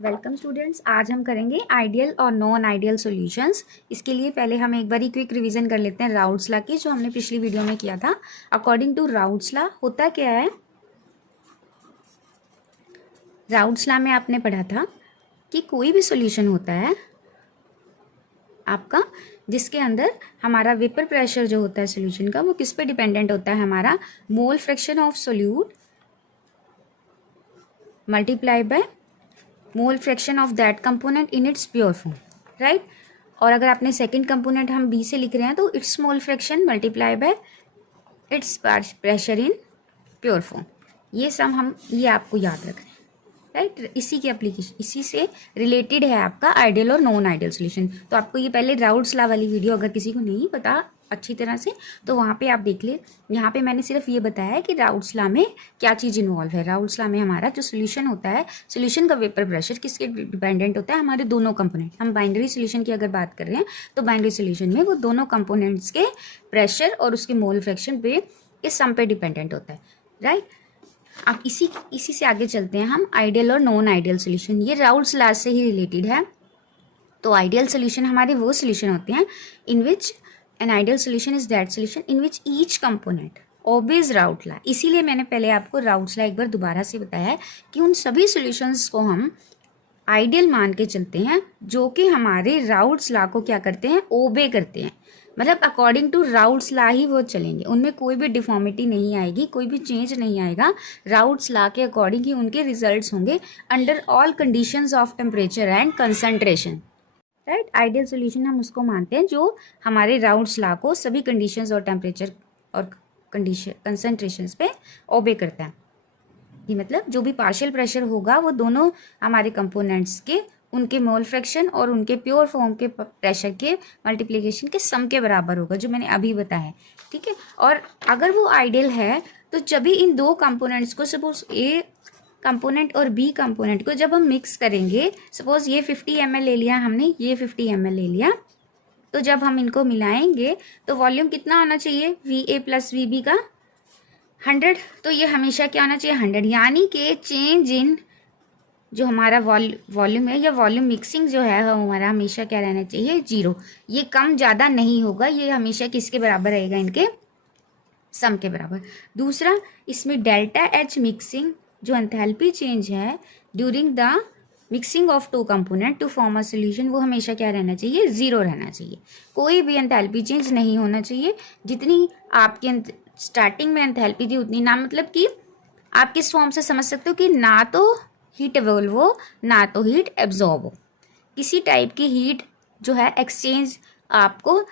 Welcome students. आज हम करेंगे आइडियल और नॉन आइडियल सॉल्यूशंस। इसके लिए पहले हम एक बारी क्विक रिवीजन कर लेते हैं राउट्स लॉ की, जो हमने पिछली वीडियो में किया था। अकॉर्डिंग टू राउट्स लॉ होता क्या है, राउट्स लॉ में आपने पढ़ा था कि कोई भी सॉल्यूशन होता है आपका जिसके अंदर हमारा वेपर प्रेशर जो होता है सॉल्यूशन का, वो किस पे डिपेंडेंट होता है, हमारा mole fraction of solute multiply by mole fraction of that component in its pure form, right. और अगर आपने सेकंड कंपोनेंट हम बी से लिख रहे हैं तो it's mole fraction multiply by it's pressure in pure form. ये सम हम ये आपको याद रखना है, राइट। इसी की एप्लीकेशन, इसी से रिलेटेड है आपका आइडियल और नॉन आइडियल सॉल्यूशन। तो आपको ये पहले राउट्स लॉ वाली वीडियो अगर किसी को नहीं पता अच्छी तरह से, तो वहाँ पे आप देख ले। यहाँ पे मैंने सिर्फ ये बताया है कि राउट्स लॉ में क्या चीज़ इन्वॉल्व है। राउट्स लॉ में हमारा जो सोल्यूशन होता है, सोल्यूशन का वेपर प्रेशर किसके डिपेंडेंट होता है, हमारे दोनों कंपोनेंट। हम बाइनरी सोल्यूशन की अगर बात कर रहे हैं तो बाइनरी सोल्यूशन में वो दोनों कंपोनेंट्स के प्रेशर और उसके मोल फ्रैक्शन पे इस सम पे डिपेंडेंट होता है, राइट। अब इसी से आगे चलते हैं हम आइडियल और नॉन आइडियल सोल्यूशन। ये राउट्स लॉ से ही रिलेटेड है। तो आइडियल सोल्यूशन हमारे वो सोल्यूशन होते हैं in which an ideal solution is that solution in which each component obeys Raoult's law. इसीलिए मैंने पहले आपको राउट्स लॉ एक बार दोबारा से बताया है कि उन सभी सोल्यूशंस को हम आइडियल मान के चलते हैं जो कि हमारे राउट्स लॉ को क्या करते हैं, ओबे करते हैं। मतलब अकॉर्डिंग टू राउट्स लॉ ही वो चलेंगे, उनमें कोई भी डिफॉर्मिटी नहीं आएगी, कोई भी चेंज नहीं आएगा। राउट्स लॉ के अकॉर्डिंग ही उनके रिजल्ट्स होंगे under all conditions of temperature and concentration, right. Ideal solution हम उसको मानते हैं जो हमारे राउट्स लॉ को सभी कंडीशंस और टेम्परेचर और कंडीशन कंसंट्रेशंस पे ओबे करता है। ये मतलब जो भी पार्शियल प्रेशर होगा वो दोनों हमारे कंपोनेंट्स के उनके मोल फ्रैक्शन और उनके प्योर फॉर्म के प्रेशर के मल्टीप्लिकेशन के सम के बराबर होगा, जो मैंने अभी बताया है, ठीक है। और अगर वो आइडियल है तो जब भी इन दो कंपोनेंट्स को, सपोज ए कंपोनेंट और बी कंपोनेंट को जब हम मिक्स करेंगे, सपोज ये 50 ml ले लिया हमने, ये 50 ml ले लिया, तो जब हम इनको मिलाएंगे तो वॉल्यूम कितना होना चाहिए, V A plus V B का 100। तो ये हमेशा क्या होना चाहिए, 100। यानी कि चेंज इन जो हमारा वॉल्यूम है या वॉल्यूम मिक्सिंग जो है हमारा हमेशा क्या रहना चाहिए, 0। ये कम ज़्यादा नहीं होगा, ये हमेशा किसके बराबर रहेगा, इनके सम के बराबर। दूसरा, इसमें डेल्टा एच मिक्सिंग जो एंथैल्पी चेंज है during the mixing of two component to form a solution, वो हमेशा क्या रहना चाहिए, 0 रहना चाहिए। कोई भी एंथैल्पी चेंज नहीं होना चाहिए। जितनी आपकी स्टार्टिंग में एंथैल्पी थी उतनी ना, मतलब कि आप किस फॉर्म से समझ सकते हो कि ना तो हीट एवॉल्व हो ना तो हीट एब्जॉर्ब हो। किसी टाइप की हीट जो है एक्सचेंज आपको,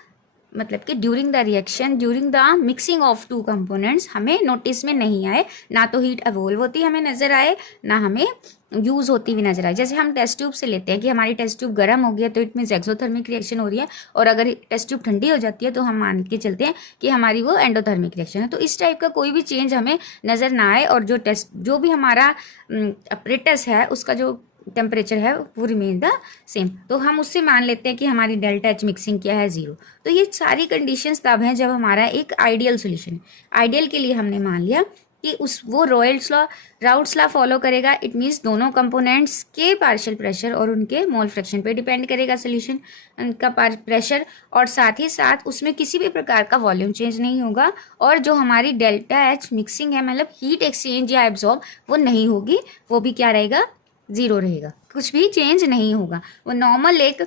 मतलब कि during the reaction, during the mixing of two components हमें नोटिस में नहीं आए। ना तो हीट एवॉल्व होती हमें नज़र आए, ना हमें यूज़ होती हुई नजर आए। जैसे हम टेस्ट ट्यूब से लेते हैं कि हमारी टेस्ट ट्यूब गर्म हो गया तो इट मीन्स एक्सोथर्मिक रिएक्शन हो रही है, और अगर टेस्ट ट्यूब ठंडी हो जाती है तो हम मान के चलते हैं कि हमारी वो एंडोथर्मिक रिएक्शन है। तो इस टाइप का कोई भी चेंज हमें नज़र ना आए, और जो भी हमारा अपरेटस है उसका जो टेम्परेचर है वो रिमेन द सेम, तो हम उससे मान लेते हैं कि हमारी डेल्टा एच मिक्सिंग क्या है, 0। तो ये सारी कंडीशंस तब हैं जब हमारा एक आइडियल सोल्यूशन। आइडियल के लिए हमने मान लिया कि वो राउट्स लॉ फॉलो करेगा। इट मीन्स दोनों कंपोनेंट्स के पार्शियल प्रेशर और उनके मोल फ्रैक्शन पे डिपेंड करेगा सोल्यूशन का प्रेशर, और साथ ही साथ उसमें किसी भी प्रकार का वॉल्यूम चेंज नहीं होगा। और जो हमारी डेल्टा एच मिक्सिंग है, मतलब हीट एक्सचेंज या एब्जॉर्ब, वो नहीं होगी, वो भी क्या रहेगा, 0 रहेगा, कुछ भी चेंज नहीं होगा। वो नॉर्मल एक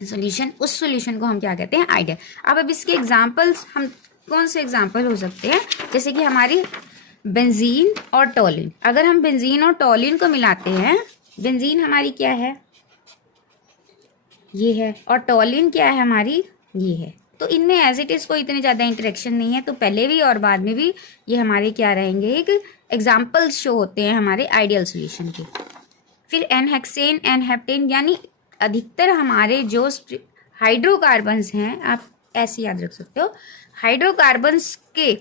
सोल्यूशन, उस सोल्यूशन को हम क्या कहते हैं, आइडियल। अब इसके एग्जांपल्स हम कौन से एग्जांपल हो सकते हैं, जैसे कि हमारी बेंजीन और टोलिन। अगर हम बेंजीन और टोलिन को मिलाते हैं, बेंजीन हमारी क्या है, ये है, और टोलिन क्या है हमारी, ये है। तो इनमें एज इट इज़ कोई इतनी ज़्यादा इंटरेक्शन नहीं है, तो पहले भी और बाद में भी ये हमारे क्या रहेंगे, एक एग्जाम्पल्स शो होते हैं हमारे आइडियल सोल्यूशन के। फिर एनहेक्सेन, एनहेप्टेन, यानी अधिकतर हमारे जो हाइड्रोकार्बन्स हैं, आप ऐसे याद रख सकते हो, हाइड्रोकार्बन्स के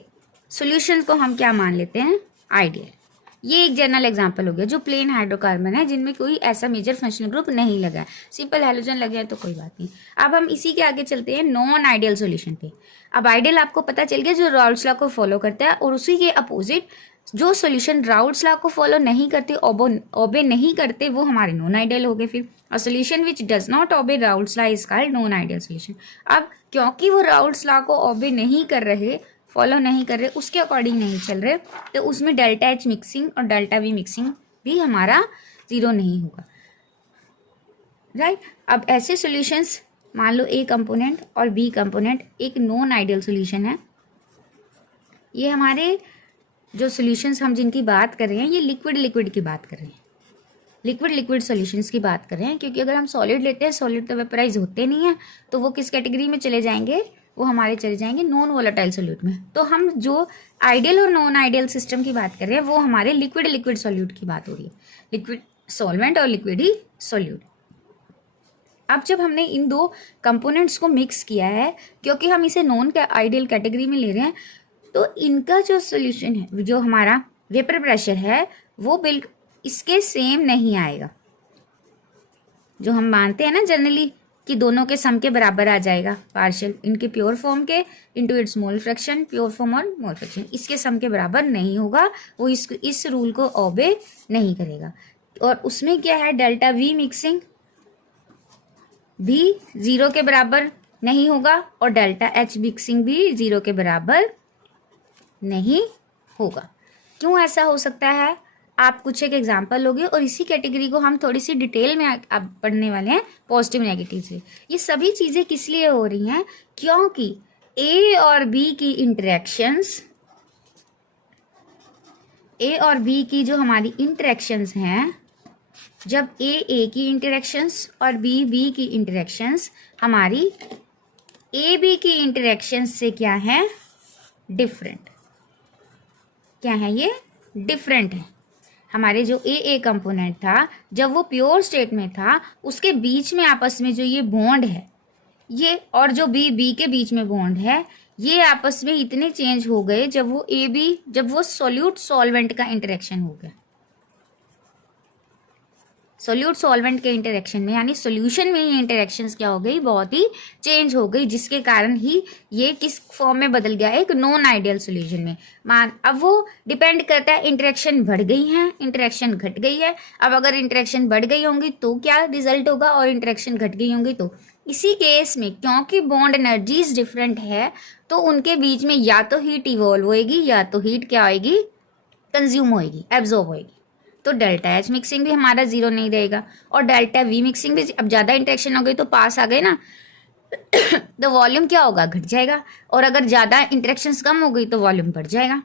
सॉल्यूशन को हम क्या मान लेते हैं, आइडियल। ये एक जनरल एग्जांपल हो गया जो प्लेन हाइड्रोकार्बन है जिनमें कोई ऐसा मेजर फंक्शनल ग्रुप नहीं लगा है, सिंपल हैलोजन लगे हैं तो कोई बात नहीं। अब हम इसी के आगे चलते हैं नॉन आइडियल सॉल्यूशन पे। अब आइडियल आपको पता चल गया जो राउल्ट्स लॉ को फॉलो करता है, और उसी के अपोजिट जो सॉल्यूशन राउल्ट्स लॉ को फॉलो नहीं करते, ओबे नहीं करते, वो हमारे नॉन आइडियल हो गए। फिर a solution which does not obey Raoult's law is called non ideal solution. अब क्योंकि वो राउल्ट्स लॉ को ओबे नहीं कर रहे, फॉलो नहीं कर रहे, उसके अकॉर्डिंग नहीं चल रहे, तो उसमें डेल्टा एच मिक्सिंग और डेल्टा वी मिक्सिंग भी हमारा 0 नहीं होगा, राइट। अब ऐसे सॉल्यूशंस, मान लो ए कंपोनेंट और बी कंपोनेंट एक नॉन आइडियल सॉल्यूशन है। ये हमारे जो सॉल्यूशंस हम जिनकी बात कर रहे हैं, ये लिक्विड लिक्विड की बात कर रहे हैं, लिक्विड लिक्विड सॉल्यूशंस की बात कर रहे हैं, क्योंकि अगर हम सॉलिड लेते हैं, सॉलिड तो वेपराइज होते नहीं है, तो वो किस कैटेगरी में चले जाएंगे, वो हमारे चले जाएंगे नॉन वोलेटाइल सॉल्यूट में। तो हम जो आइडियल और नॉन आइडियल सिस्टम की बात कर रहे हैं वो हमारे लिक्विड लिक्विड सॉल्यूट की बात हो रही है, लिक्विड सॉल्वेंट और लिक्विड ही सॉल्यूट। अब जब हमने इन दो कंपोनेंट्स को मिक्स किया है, क्योंकि हम इसे नॉन आइडियल कैटेगरी में ले रहे हैं, तो इनका जो सोल्यूशन है, जो हमारा वेपर प्रेशर है, वो बिल्कुल इसके सेम नहीं आएगा। जो हम मानते हैं ना जनरली कि दोनों के सम के बराबर आ जाएगा, पार्शियल इनके प्योर फॉर्म के into its mole fraction, pure form और मोल फ्रैक्शन, इसके सम के बराबर नहीं होगा, वो इस रूल को ओबे नहीं करेगा। और उसमें क्या है, डेल्टा वी मिक्सिंग भी 0 के बराबर नहीं होगा, और डेल्टा एच मिक्सिंग भी 0 के बराबर नहीं होगा। क्यों ऐसा हो सकता है, आप कुछ एक एग्जांपल लोगे, और इसी कैटेगरी को हम थोड़ी सी डिटेल में अब पढ़ने वाले हैं पॉजिटिव नेगेटिव से। ये सभी चीज़ें किस लिए हो रही हैं, क्योंकि ए और बी की इंटरेक्शंस, ए और बी की जो हमारी इंटरेक्शंस हैं, जब ए की इंटरेक्शंस और बी की इंटरेक्शंस हमारी ए बी की इंटरेक्शंस से क्या है, डिफरेंट, क्या है ये, डिफरेंट है। हमारे जो ए कंपोनेंट था, जब वो प्योर स्टेट में था, उसके बीच में आपस में जो ये बॉन्ड है, ये और जो बी के बीच में बॉन्ड है, ये आपस में इतने चेंज हो गए जब वो सोल्यूट सॉल्वेंट का इंटरेक्शन हो गया, सोल्यूट सॉल्वेंट के इंटरेक्शन में, यानी सोल्यूशन में ये इंटरेक्शंस क्या हो गई, बहुत ही चेंज हो गई, जिसके कारण ही ये किस फॉर्म में बदल गया, एक नॉन आइडियल सोल्यूशन में। अब वो डिपेंड करता है, इंटरेक्शन बढ़ गई है, इंटरेक्शन घट गई है। अब अगर इंटरेक्शन बढ़ गई होंगी तो क्या रिजल्ट होगा, और इंटरेक्शन घट गई होंगी तो, इसी केस में क्योंकि बॉन्ड एनर्जीज डिफरेंट है, तो उनके बीच में या तो हीट इवॉल्व होएगी, या तो हीट क्या होएगी, कंज्यूम होएगी, एब्जॉर्ब होएगी। तो डेल्टा एच मिक्सिंग भी हमारा 0 नहीं रहेगा, और डेल्टा वी मिक्सिंग भी, अब ज़्यादा इंटरेक्शन हो गई तो पास आ गए ना, तो वॉल्यूम क्या होगा, घट जाएगा, और अगर ज़्यादा इंटरेक्शंस कम हो गई तो वॉल्यूम बढ़ जाएगा।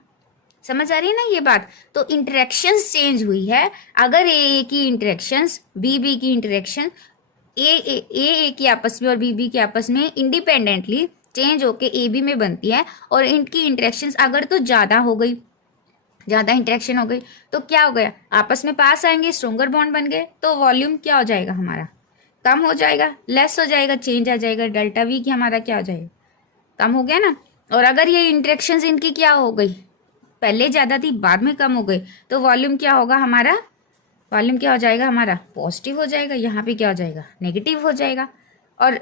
समझ आ रही है ना ये बात। तो इंटरेक्शंस चेंज हुई है, अगर ए की इंटरेक्शंस, बी की इंटरेक्शन, ए की आपस में और बी के आपस में इंडिपेंडेंटली चेंज होके ए बी में बनती है, और इनकी इंटरेक्शंस अगर तो ज़्यादा हो गई, ज़्यादा इंटरेक्शन हो गई, तो क्या हो गया, आपस में पास आएंगे, स्ट्रोंगर बॉन्ड बन गए, तो वॉल्यूम क्या हो जाएगा, हमारा कम हो जाएगा, लेस हो जाएगा, चेंज आ जाएगा, डेल्टा वी की हमारा क्या हो जाएगा, कम हो गया ना। और अगर ये इंटरेक्शंस इनकी क्या हो गई, पहले ज़्यादा थी बाद में कम हो गई, तो वॉल्यूम क्या होगा हमारा, वॉल्यूम क्या हो जाएगा हमारा, पॉजिटिव हो जाएगा, यहाँ पे क्या हो जाएगा, नेगेटिव हो जाएगा। और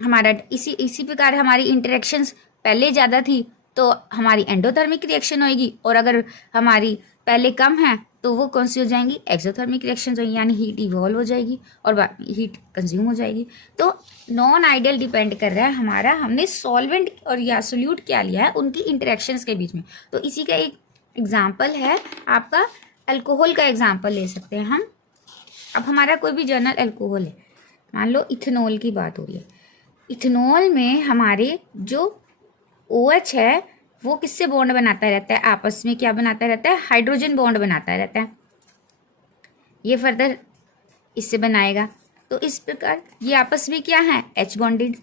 हमारा इसी प्रकार हमारी इंटरेक्शंस पहले ज़्यादा थी तो हमारी एंडोथर्मिक रिएक्शन होएगी, और अगर हमारी पहले कम है तो वो कौन सी हो जाएंगी, एक्सोथर्मिक रिएक्शन होगी, यानी हीट इवॉल्व हो जाएगी और हीट कंज्यूम हो जाएगी। तो नॉन आइडियल डिपेंड कर रहा है हमारा, हमने सॉल्वेंट और या सोल्यूट क्या लिया है, उनकी इंटरेक्शंस के बीच में। तो इसी का एक एग्जाम्पल है आपका, अल्कोहल का एग्जाम्पल ले सकते हैं हम। अब हमारा कोई भी जर्नल अल्कोहल है, मान लो इथेनॉल की बात हो रही है, इथेनॉल में हमारे जो OH है वो किससे बॉन्ड बनाता रहता है, आपस में क्या बनाता रहता है, हाइड्रोजन बॉन्ड बनाता रहता है, ये फर्दर इससे बनाएगा। तो इस प्रकार ये आपस में क्या है, H बॉन्डेड।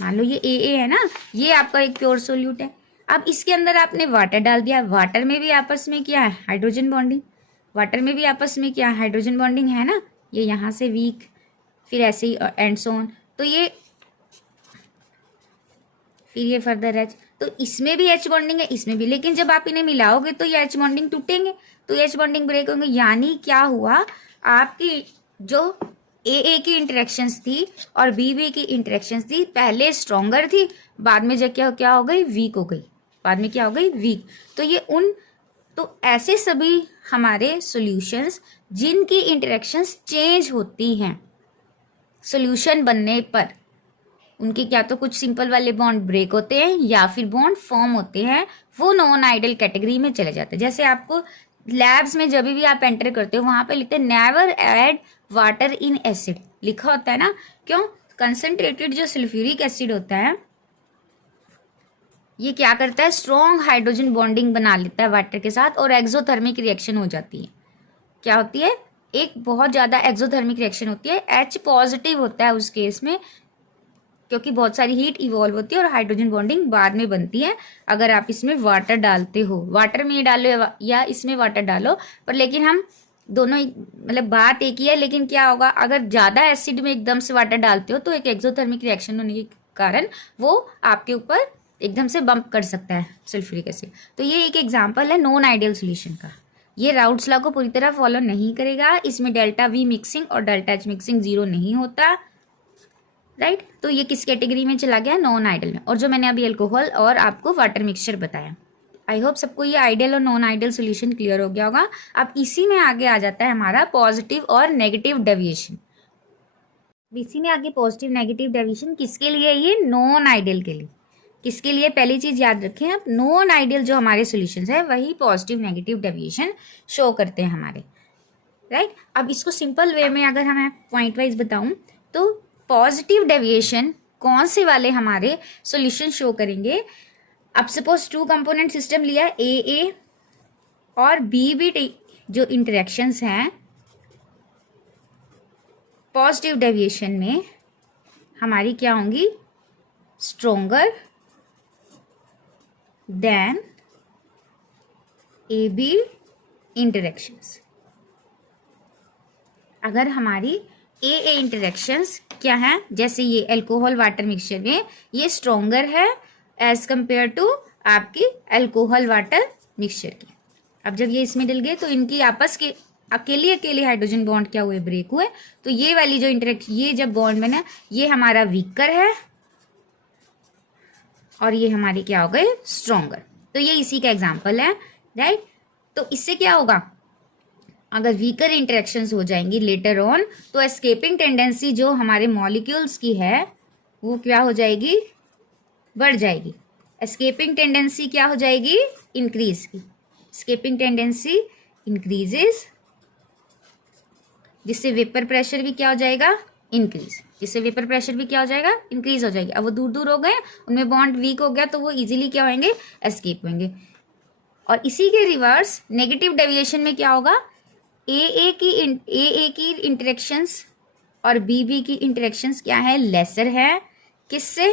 मान लो ये AA है ना, ये आपका एक प्योर सोल्यूट है। अब इसके अंदर आपने वाटर डाल दिया, वाटर में भी आपस में क्या है, हाइड्रोजन बॉन्डिंग, वाटर में भी आपस में क्या हाइड्रोजन बॉन्डिंग है ना, ये यहाँ से वीक, फिर ऐसे ही एंड सो ऑन। तो ये फिर ये फर्दर H, तो इसमें भी एच बॉन्डिंग है, इसमें भी, लेकिन जब आप इन्हें मिलाओगे तो ये एच बॉन्डिंग टूटेंगे, तो एच बॉन्डिंग ब्रेक होंगे। यानी क्या हुआ, आपकी जो ए की इंटरेक्शंस थी और बी की इंटरेक्शंस थी पहले स्ट्रॉन्गर थी, बाद में जब क्या हो गई, वीक हो गई, बाद में क्या हो गई, वीक। तो ऐसे सभी हमारे सॉल्यूशंस जिनकी इंटरेक्शंस चेंज होती हैं सॉल्यूशन बनने पर, उनके क्या तो कुछ सिंपल वाले बॉन्ड ब्रेक होते हैं या फिर बॉन्ड फॉर्म होते हैं, वो नॉन आइडियल कैटेगरी में चले जाते हैं। जैसे आपको लैब्स में जब भी आप एंटर करते हो वहां पे लिखते हैं never add water in acid, लिखा होता है ना, क्यों, कंसंट्रेटेड जो सल्फ्यूरिक एसिड होता है ये क्या करता है, स्ट्रॉन्ग हाइड्रोजन बॉन्डिंग बना लेता है वाटर के साथ और एक्सोथर्मिक रिएक्शन हो जाती है। क्या होती है, एक बहुत ज्यादा एक्सोथर्मिक रिएक्शन होती है, एच पॉजिटिव होता है उस केस में, क्योंकि बहुत सारी हीट इवॉल्व होती है और हाइड्रोजन बॉन्डिंग बाद में बनती है अगर आप इसमें वाटर डालते हो, वाटर में डालो या इसमें वाटर डालो, पर लेकिन हम दोनों मतलब बात एक ही है, लेकिन क्या होगा, अगर ज्यादा एसिड में एकदम से वाटर डालते हो तो एक एक्सोथर्मिक रिएक्शन होने के कारण वो आपके ऊपर एकदम से बम्प कर सकता है सल्फ्यूरिक एसिड। तो ये एक एग्जाम्पल है नॉन आइडियल सोल्यूशन का। ये राउट्स लॉ को पूरी तरह फॉलो नहीं करेगा, इसमें डेल्टा वी मिक्सिंग और डेल्टा एच मिक्सिंग 0 नहीं होता, राइट। तो ये किस कैटेगरी में चला गया, नॉन आइडियल में। और जो मैंने अभी अल्कोहल और आपको वाटर मिक्सचर बताया, आई होप सबको ये आइडियल और नॉन आइडियल सोल्यूशन क्लियर हो गया होगा। अब इसी में आगे आ जाता है हमारा पॉजिटिव और नेगेटिव डेविएशन। इसी में आगे पॉजिटिव नेगेटिव डेविएशन किसके लिए, ये नॉन आइडियल के लिए। किसके लिए, पहली चीज याद रखें आप, नॉन आइडियल जो हमारे सॉल्यूशंस है वही पॉजिटिव नेगेटिव डेविएशन शो करते हैं हमारे, राइट। अब इसको सिंपल वे में अगर मैं पॉइंट वाइज बताऊं तो पॉजिटिव डेविएशन कौन से वाले हमारे सॉल्यूशन शो करेंगे। अब सपोज 2 कंपोनेंट सिस्टम लिया, ए और बी जो इंटरेक्शंस हैं पॉजिटिव डेविएशन में हमारी क्या होंगी, stronger than A B interactions. अगर हमारी ए इंटरेक्शंस क्या है, जैसे ये अल्कोहल वाटर मिक्सचर में ये स्ट्रोंगर है एज कंपेयर टू आपकी अल्कोहल वाटर मिक्सचर की। अब जब ये इसमें डल गए तो इनकी आपस के अकेले हाइड्रोजन बॉन्ड क्या हुए, ब्रेक हुए। तो ये वाली जो इंटरेक्शन, ये जब बॉन्ड बना ये हमारा वीकर है और ये हमारी क्या हो गए, स्ट्रोंगर। तो ये इसी का एग्जाम्पल है, राइट। तो इससे क्या होगा, अगर वीकर इंटरेक्शंस हो जाएंगी लेटर ऑन तो एस्केपिंग टेंडेंसी जो हमारे मॉलिक्यूल्स की है वो क्या हो जाएगी, बढ़ जाएगी। एस्केपिंग टेंडेंसी क्या हो जाएगी, इंक्रीज की। एस्केपिंग टेंडेंसी इंक्रीजेस, जिससे वेपर प्रेशर भी क्या हो जाएगा, इंक्रीज। जिससे वेपर प्रेशर भी क्या हो जाएगा, इंक्रीज हो जाएगी। अब वो दूर दूर हो गए, उनमें बॉन्ड वीक हो गया तो वो इजीली क्या होंगे, एस्केप होंगे। और इसी के रिवर्स नेगेटिव डेविएशन में क्या होगा, ए की इंटरेक्शंस और बी की इंटरेक्शंस क्या है, लेसर है। किससे,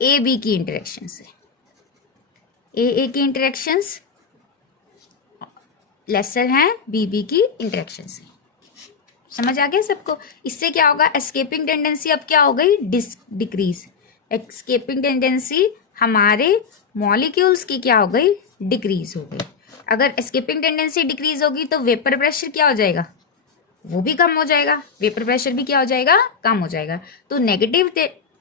ए बी की इंटरेक्शन से। ए की इंटरेक्शंस लेसर हैं बी की इंटरेक्शन से। समझ आ गया सबको। इससे क्या होगा, एस्केपिंग टेंडेंसी अब क्या हो गई, डिक्रीज। एस्केपिंग टेंडेंसी हमारे मॉलिक्यूल्स की क्या हो गई, डिक्रीज हो गई। अगर एस्केपिंग टेंडेंसी डिक्रीज होगी तो वेपर प्रेशर क्या हो जाएगा, वो भी कम हो जाएगा। वेपर प्रेशर भी क्या हो जाएगा, कम हो जाएगा। तो नेगेटिव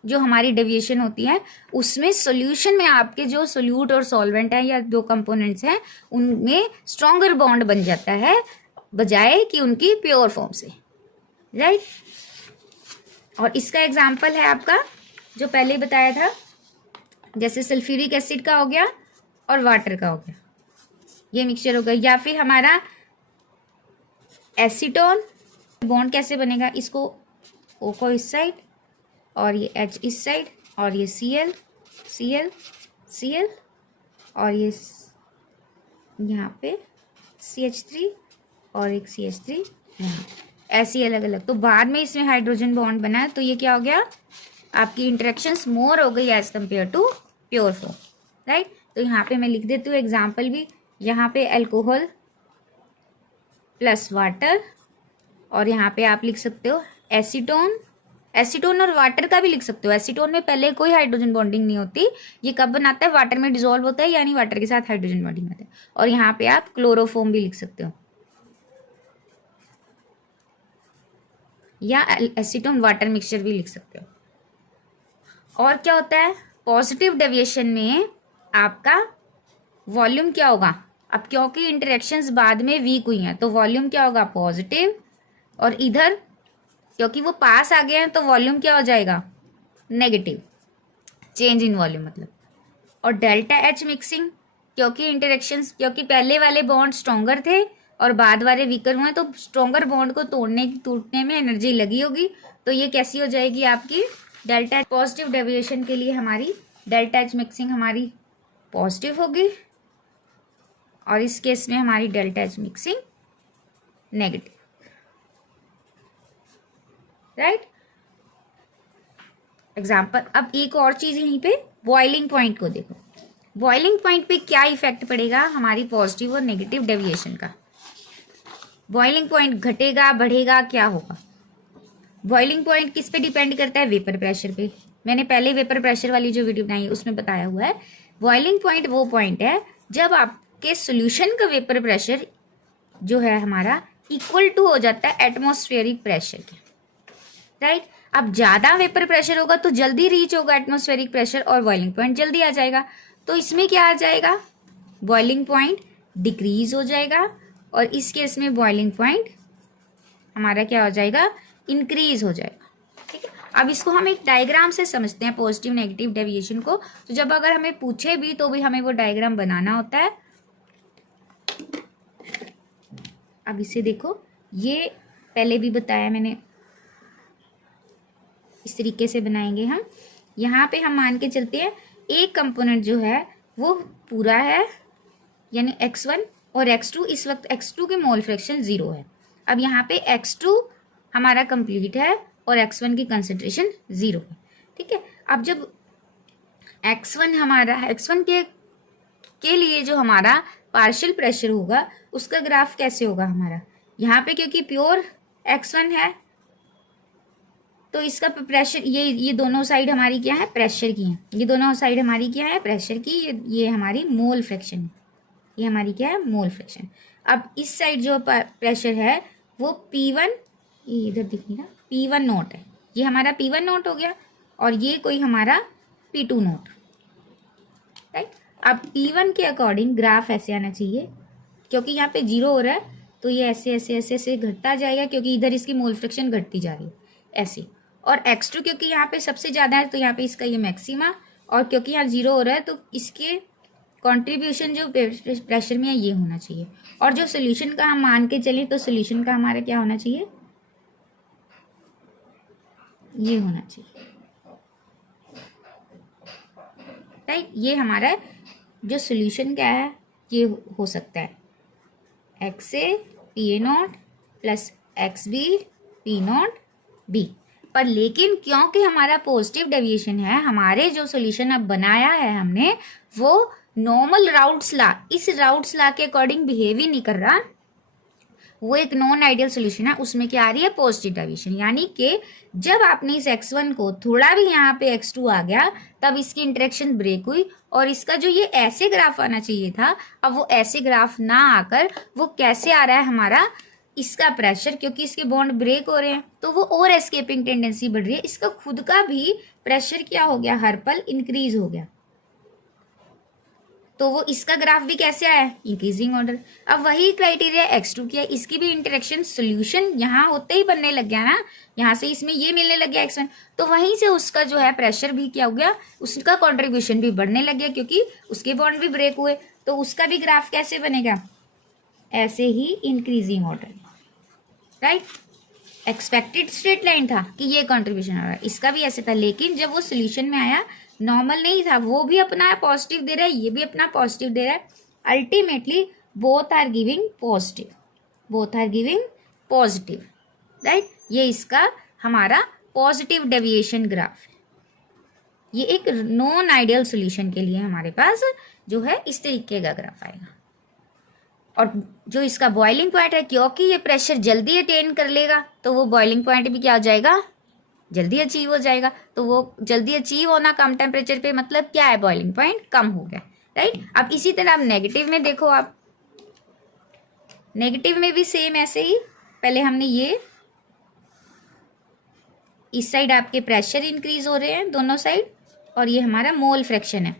जो हमारी डेविएशन होती है उसमें सॉल्यूशन में आपके जो सोल्यूट और सॉल्वेंट है या 2 कंपोनेंट्स हैं उनमें स्ट्रॉन्गर बॉन्ड बन जाता है बजाय कि उनकी प्योर फॉर्म से, राइट। और इसका एग्जाम्पल है आपका जो पहले बताया था, जैसे सल्फ्यूरिक एसिड का हो गया और वाटर का हो गया, ये मिक्सचर हो गया। या फिर हमारा एसीटोन, बॉन्ड कैसे बनेगा, इसको O को इस साइड और ये H इस साइड और ये Cl और ये यहाँ पे CH3 और एक CH3 यहाँ, ऐसी अलग अलग। तो बाद में इसमें हाइड्रोजन बॉन्ड बना है तो ये क्या हो गया, आपकी इंटरेक्शंस मोर हो गई as compared to pure form, right. तो यहाँ पे मैं लिख देती हूँ एग्जाम्पल भी, यहाँ पे अल्कोहल प्लस वाटर और यहाँ पे आप लिख सकते हो एसीटोन एसीटोन और वाटर का भी लिख सकते हो। एसीटोन में पहले कोई हाइड्रोजन बॉन्डिंग नहीं होती, ये कब बनाता है, वाटर में डिजोल्व होता है, यानी वाटर के साथ हाइड्रोजन बॉन्डिंग होता है। और यहाँ पे आप क्लोरोफॉर्म भी लिख सकते हो, या एसीटोन वाटर मिक्सचर भी लिख सकते हो। और क्या होता है, पॉजिटिव डेविएशन में आपका वॉल्यूम क्या होगा, अब क्योंकि इंटरेक्शंस बाद में वीक हुई हैं तो वॉल्यूम क्या होगा, पॉजिटिव। और इधर क्योंकि वो पास आ गए हैं तो वॉल्यूम क्या हो जाएगा, नेगेटिव, चेंज इन वॉल्यूम मतलब। और डेल्टा एच मिक्सिंग, क्योंकि इंटरेक्शंस, क्योंकि पहले वाले बॉन्ड स्ट्रॉन्गर थे और बाद वाले वीकर हुए, तो स्ट्रॉन्गर बॉन्ड को टूटने में एनर्जी लगी होगी, तो ये कैसी हो जाएगी आपकी डेल्टा। पॉजिटिव डेविएशन के लिए हमारी डेल्टा एच मिक्सिंग हमारी पॉजिटिव होगी, और इस केस में हमारी delta H mixing negative, right. Example, अब एक और चीज यहीं पे बॉइलिंग पॉइंट को देखो। बॉइलिंग पॉइंट पे क्या इफेक्ट पड़ेगा हमारी पॉजिटिव और नेगेटिव डेविएशन का। बॉइलिंग पॉइंट घटेगा, बढ़ेगा, क्या होगा। बॉइलिंग पॉइंट किस पे डिपेंड करता है, वेपर प्रेशर पे। मैंने पहले वेपर प्रेशर वाली जो वीडियो बनाई है उसमें बताया हुआ है। बॉइलिंग पॉइंट वो पॉइंट है जब आपके सोल्यूशन का वेपर प्रेशर जो है हमारा इक्वल टू हो जाता है एटमॉस्फेरिक प्रेशर के, राइट। अब ज्यादा वेपर प्रेशर होगा तो जल्दी रीच होगा एटमॉस्फेरिक प्रेशर और बॉइलिंग पॉइंट जल्दी आ जाएगा। तो इसमें क्या आ जाएगा, बॉइलिंग पॉइंट डिक्रीज हो जाएगा, और इस केस में बॉइलिंग पॉइंट हमारा क्या हो जाएगा, इंक्रीज हो जाएगा, ठीक है। अब इसको हम एक डायग्राम से समझते हैं पॉजिटिव नेगेटिव डेविएशन को। तो जब अगर हमें पूछे भी तो भी हमें वो डायग्राम बनाना होता है। अब इसे देखो, ये पहले भी बताया मैंने, इस तरीके से बनाएंगे हम। यहाँ पे हम मान के चलते हैं एक कंपोनेंट जो है वो पूरा है, यानी x1 और x2, इस वक्त x2 के मोल फ्रैक्शन 0 है। अब यहाँ पे x2 हमारा कंप्लीट है और x1 की कंसेंट्रेशन 0 है, ठीक है। अब जब x1 हमारा, x1 के लिए जो हमारा पार्शियल प्रेशर होगा उसका ग्राफ कैसे होगा हमारा, यहाँ पे क्योंकि प्योर x1 है तो इसका प्रेशर, ये दोनों साइड हमारी क्या है, प्रेशर की है। ये दोनों साइड हमारी क्या है, प्रेशर की। ये हमारी मोल फ्रैक्शन है, ये हमारी क्या है, मोल फ्रैक्शन। अब इस साइड जो प्रेशर है वो P1, ये इधर दिखी ना, P1 नोट है, ये हमारा P1 नोट हो गया, और ये कोई हमारा P2 नोट, राइट। अब P1 के अकॉर्डिंग ग्राफ ऐसे आना चाहिए, क्योंकि यहाँ पे 0 हो रहा है तो ये ऐसे ऐसे ऐसे ऐसे घटता जाएगा, क्योंकि इधर इसकी मोल फ्रैक्शन घटती जा रही है ऐसे। और x2 क्योंकि यहाँ पे सबसे ज़्यादा है तो यहाँ पे इसका ये मैक्सिमा, और क्योंकि यहाँ 0 हो रहा है तो इसके कंट्रीब्यूशन जो प्रेशर में है ये होना चाहिए। और जो सोल्यूशन का हम मान के चलें तो सोल्यूशन का हमारा क्या होना चाहिए, ये होना चाहिए, राइट। ये हमारा जो सोल्यूशन क्या है ये हो सकता है XA PA0 plus XB P0 B। पर लेकिन क्योंकि हमारा पॉजिटिव डेविएशन है, हमारे जो सोल्यूशन अब बनाया है हमने वो नॉर्मल राउट्स ला, इस राउट्स ला के अकॉर्डिंग बिहेव ही नहीं कर रहा, वो एक नॉन आइडियल सोल्यूशन है, उसमें क्या आ रही है, पॉजिटिव डेविएशन। यानी कि जब आपने इस x1 को थोड़ा भी यहाँ पे x2 आ गया तब इसकी इंटरेक्शन ब्रेक हुई, और इसका जो ये ऐसे ग्राफ आना चाहिए था अब वो ऐसे ग्राफ ना आकर वो कैसे आ रहा है हमारा, इसका प्रेशर, क्योंकि इसके बॉन्ड ब्रेक हो रहे हैं तो वो और एस्केपिंग टेंडेंसी बढ़ रही है, इसका खुद का भी प्रेशर क्या हो गया, हर पल इंक्रीज हो गया, तो वो इसका ग्राफ भी कैसे आया, इंक्रीजिंग ऑर्डर। अब वही क्राइटेरिया x2 की है, इसकी भी इंटरेक्शन सोल्यूशन यहाँ होते ही बनने लग गया ना, यहाँ से इसमें ये मिलने लग गया x1, तो वहीं से उसका जो है प्रेशर भी क्या हो गया, उसका कॉन्ट्रीब्यूशन भी बढ़ने लग गया, क्योंकि उसके बॉन्ड भी ब्रेक हुए, तो उसका भी ग्राफ कैसे बनेगा, ऐसे ही increasing order, right. Expected straight line था कि ये कॉन्ट्रीब्यूशन हो रहा है, इसका भी ऐसे था, लेकिन जब वो सोल्यूशन में आया नॉर्मल नहीं था, वो भी अपना पॉजिटिव दे रहा है, ये भी अपना पॉजिटिव दे रहा है, ultimately both are giving positive, both are giving positive, right. ये इसका हमारा पॉजिटिव डेविएशन ग्राफ है। ये एक नॉन आइडियल सोल्यूशन के लिए हमारे पास जो है इस तरीके का ग्राफ आएगा। और जो इसका बॉइलिंग पॉइंट है, क्योंकि ये प्रेशर जल्दी अटेन कर लेगा तो वो बॉइलिंग पॉइंट भी क्या हो जाएगा, जल्दी अचीव हो जाएगा। तो वो जल्दी अचीव होना कम टेम्परेचर पे मतलब क्या है, बॉइलिंग पॉइंट कम हो गया, राइट। अब इसी तरह आप नेगेटिव में देखो, आप नेगेटिव में भी सेम ऐसे ही, पहले हमने ये इस साइड आपके प्रेशर इंक्रीज हो रहे हैं दोनों साइड, और ये हमारा मोल फ्रैक्शन है।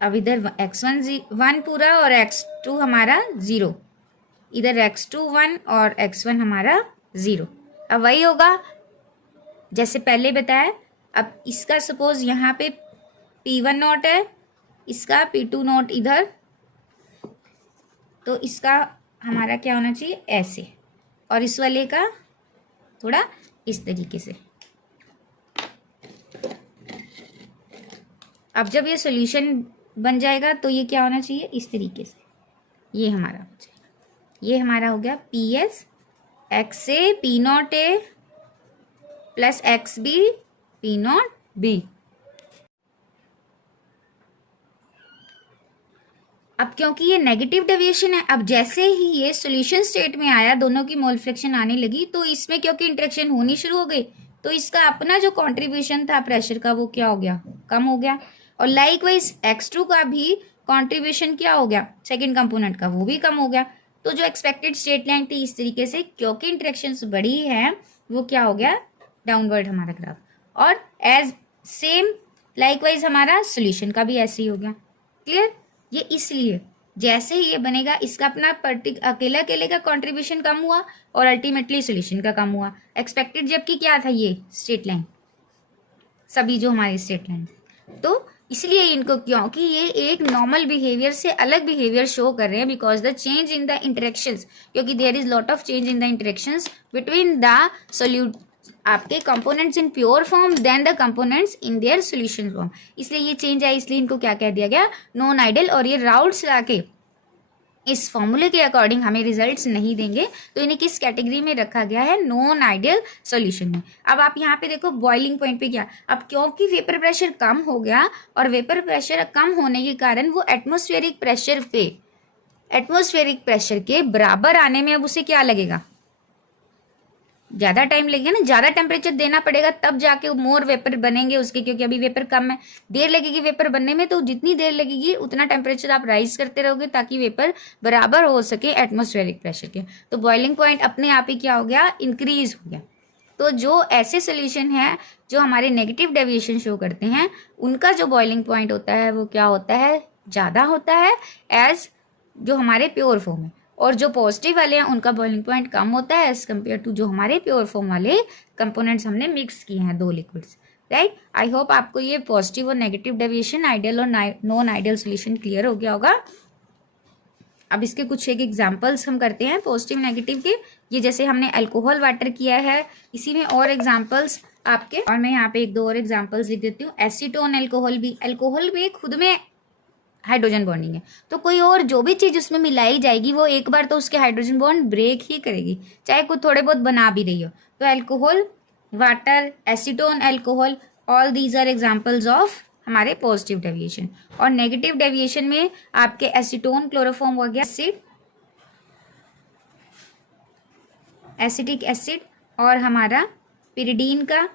अब इधर x1 1 पूरा और x2 हमारा 0, इधर x2 1 और x1 हमारा 0। अब वही होगा जैसे पहले बताया। अब इसका सपोज यहाँ पे P1 नॉट है, इसका P2 नॉट इधर, तो इसका हमारा क्या होना चाहिए ऐसे, और इस वाले का थोड़ा इस तरीके से। अब जब ये सॉल्यूशन बन जाएगा तो ये क्या होना चाहिए इस तरीके से, ये हमारा हो जाएगा, ये हमारा हो गया P S X A P naught A plus X B P naught B. अब क्योंकि ये नेगेटिव डेविएशन है, अब जैसे ही ये सॉल्यूशन स्टेट में आया, दोनों की मोल फ्रैक्शन आने लगी, तो इसमें क्योंकि इंटरेक्शन होनी शुरू हो गई, तो इसका अपना जो कंट्रीब्यूशन था प्रेशर का वो क्या हो गया, कम हो गया। और लाइकवाइज x2 का भी कंट्रीब्यूशन क्या हो गया सेकंड कंपोनेंट का, वो भी कम हो गया। तो जो एक्सपेक्टेड स्ट्रेट लाइन थी इस तरीके से, क्योंकि इंटरेक्शंस बढ़ी है, वो क्या हो गया डाउनवर्ड हमारा ग्राफ। और एज सेम लाइकवाइज हमारा सोल्यूशन का भी ऐसे ही हो गया। क्लियर? ये इसलिए जैसे ही ये बनेगा इसका अपना अकेला अकेले का कंट्रीब्यूशन कम हुआ और अल्टीमेटली सोल्यूशन का कम हुआ। एक्सपेक्टेड जबकि क्या था ये स्ट्रेट लाइन, सभी जो हमारी स्ट्रेट लाइन, तो इसलिए इनको, क्योंकि ये एक नॉर्मल बिहेवियर से अलग बिहेवियर शो कर रहे हैं, because the change in the interactions, क्योंकि there is lot of change in the interactions between the solute आपके components in pure form than the components in their solution form. इसलिए ये change है, इसलिए इनको क्या कह दिया गया नॉन आइडियल। और ये राउट्स लाके इस फॉर्मूले के अकॉर्डिंग हमें रिजल्ट्स नहीं देंगे, तो इन्हें किस कैटेगरी में रखा गया है, नॉन आइडियल सॉल्यूशन में। अब आप यहाँ पे देखो बॉइलिंग पॉइंट पे क्या, अब क्योंकि वेपर प्रेशर कम हो गया और वेपर प्रेशर कम होने के कारण वो एटमॉस्फेरिक प्रेशर के बराबर आने में अब उसे क्या लगेगा, ज्यादा टाइम लगेगा ना, ज्यादा टेम्परेचर देना पड़ेगा तब जाके मोर वेपर बनेंगे उसके, क्योंकि अभी वेपर कम है, देर लगेगी वेपर बनने में। तो जितनी देर लगेगी उतना टेम्परेचर आप राइज करते रहोगे ताकि वेपर बराबर हो सके एटमॉस्फेरिक प्रेशर के। तो बॉइलिंग पॉइंट अपने आप ही क्या हो गया, इंक्रीज हो गया। तो जो ऐसे सोल्यूशन है जो हमारे नेगेटिव डेविएशन शो करते हैं, उनका जो बॉइलिंग पॉइंट होता है वो क्या होता है, ज्यादा होता है एज जो हमारे प्योर फॉर्म है। और जो पॉजिटिव वाले हैं उनका बॉइलिंग पॉइंट कम होता है एज कम्पेयर टू जो हमारे प्योर फॉर्म वाले कंपोनेंट्स हमने मिक्स किए हैं दो लिक्विड्स, राइट। आई होप आपको ये पॉजिटिव और नेगेटिव डेविएशन, आइडियल और नॉन आइडियल सोल्यूशन क्लियर हो गया होगा। अब इसके कुछ एक एग्जांपल्स हम करते हैं पॉजिटिव नेगेटिव के। ये जैसे हमने अल्कोहल वाटर किया है, इसी में और एग्जाम्पल्स आपके, और मैं यहाँ पे एक दो और एग्जाम्पल्स लिख देती हूँ। एसीटोन अल्कोहल भी खुद में हाइड्रोजन बॉन्डिंग है, तो कोई और जो भी चीज उसमें मिलाई जाएगी वो एक बार तो उसके हाइड्रोजन बॉन्ड ब्रेक ही करेगी, चाहे कुछ थोड़े बहुत बना भी रही हो। तो alcohol, water, acetone alcohol, all these are examples of हमारे पॉजिटिव डेविएशन। और नेगेटिव डेविएशन में आपके एसीटोन क्लोरोफॉर्म हो गया एसिटिक एसिड, और हमारा पिरिडीन का,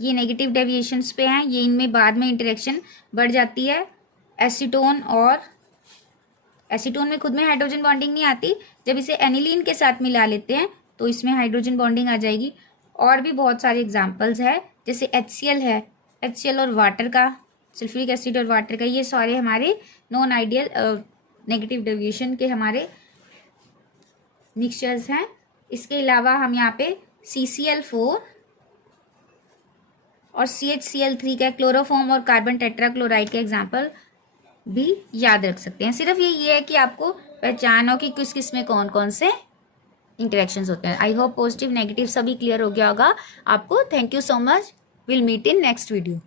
ये नेगेटिव डेविएशंस पे हैं, ये इनमें बाद में इंटरेक्शन बढ़ जाती है। एसीटोन में खुद में हाइड्रोजन बॉन्डिंग नहीं आती, जब इसे एनिलीन के साथ मिला लेते हैं तो इसमें हाइड्रोजन बॉन्डिंग आ जाएगी। और भी बहुत सारे एग्जांपल्स है, जैसे HCl है, HCl और वाटर का, सल्फ्यूरिक एसिड और वाटर का, ये सारे हमारे नॉन आइडियल नेगेटिव डेविएशन के हमारे मिक्सचर्स हैं। इसके अलावा हम यहाँ पे CCl4 और CHCl3 का क्लोरोफॉर्म और कार्बन टेट्राक्लोराइड का एग्जाम्पल भी याद रख सकते हैं। सिर्फ ये है कि आपको पहचान हो कि किस किस में कौन कौन से इंटरेक्शंस होते हैं। आई होप पॉजिटिव नेगेटिव सभी क्लियर हो गया होगा आपको। Thank you so much, will meet in next video.